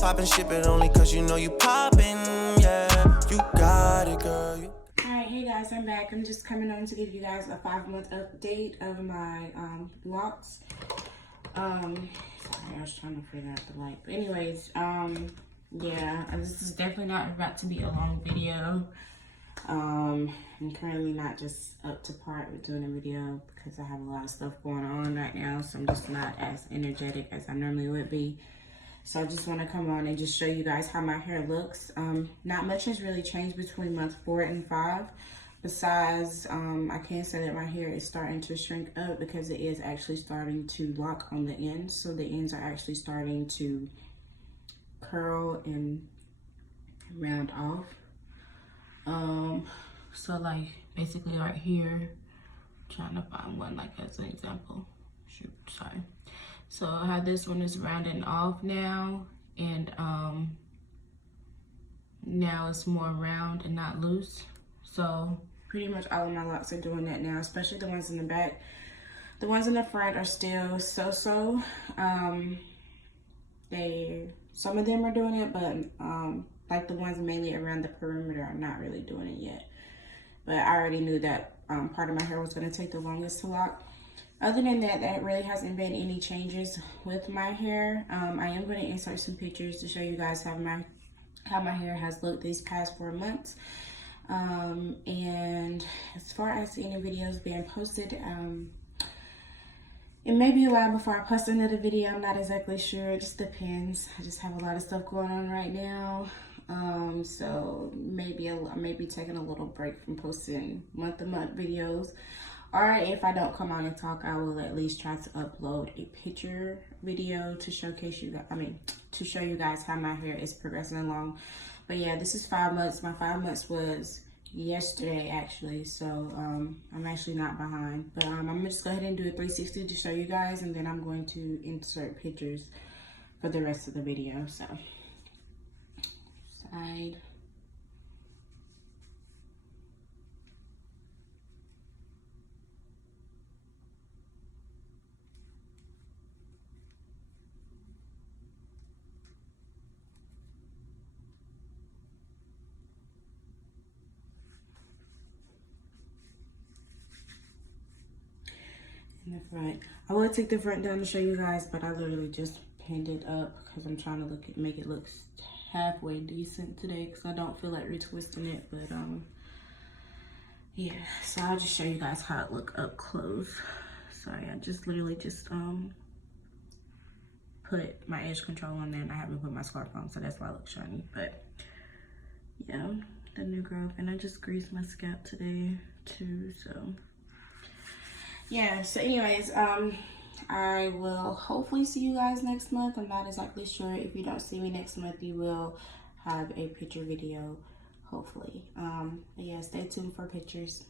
Poppin' ship it only cause you know you poppin', yeah. You got it, girl. Alright, hey guys, I'm back. I'm just coming on to give you guys a 5-month update of my locks. Sorry, I was trying to figure out the light. But anyways, yeah, this is definitely not about to be a long video. I'm currently not just up to part with doing a video because I have a lot of stuff going on right now, so I'm just not as energetic as I normally would be. So I just want to come on and just show you guys how my hair looks. Not much has really changed between month 4 and 5. Besides, I can say that my hair is starting to shrink up because it is actually starting to lock on the ends. So the ends are actually starting to curl and round off. So like basically right here, trying to find one like as an example. Shoot, sorry. So how this one is rounding off now, and now it's more round and not loose. So pretty much all of my locks are doing that now, especially the ones in the back. The ones in the front are still so-so. Some of them are doing it, but like the ones mainly around the perimeter are not really doing it yet. But I already knew that part of my hair was going to take the longest to lock. Other than that, there really hasn't been any changes with my hair. I am going to insert some pictures to show you guys how my hair has looked these past 4 months. And as far as any videos being posted, it may be a while before I post another video. I'm not exactly sure. It just depends. I just have a lot of stuff going on right now. So maybe I may be taking a little break from posting month-to-month videos. Or if I don't come on and talk, I will at least try to upload a picture video to showcase you guys. To show you guys how my hair is progressing along. But yeah, this is 5 months. My 5 months was yesterday actually, so I'm actually not behind. But I'm gonna just go ahead and do a 360 to show you guys, and then I'm going to insert pictures for the rest of the video. So side. In the front. I will take the front down to show you guys, but I literally just pinned it up because I'm trying to make it look halfway decent today because I don't feel like retwisting it. But yeah, so I'll just show you guys how it look up close. Sorry, I just literally just put my edge control on there and I haven't put my scarf on, so that's why I look shiny. But yeah, the new growth, and I just greased my scalp today too, so yeah. So anyways, I will hopefully see you guys next month. I'm not exactly sure. If you don't see me next month, you will have a picture video, hopefully. But yeah, stay tuned for pictures.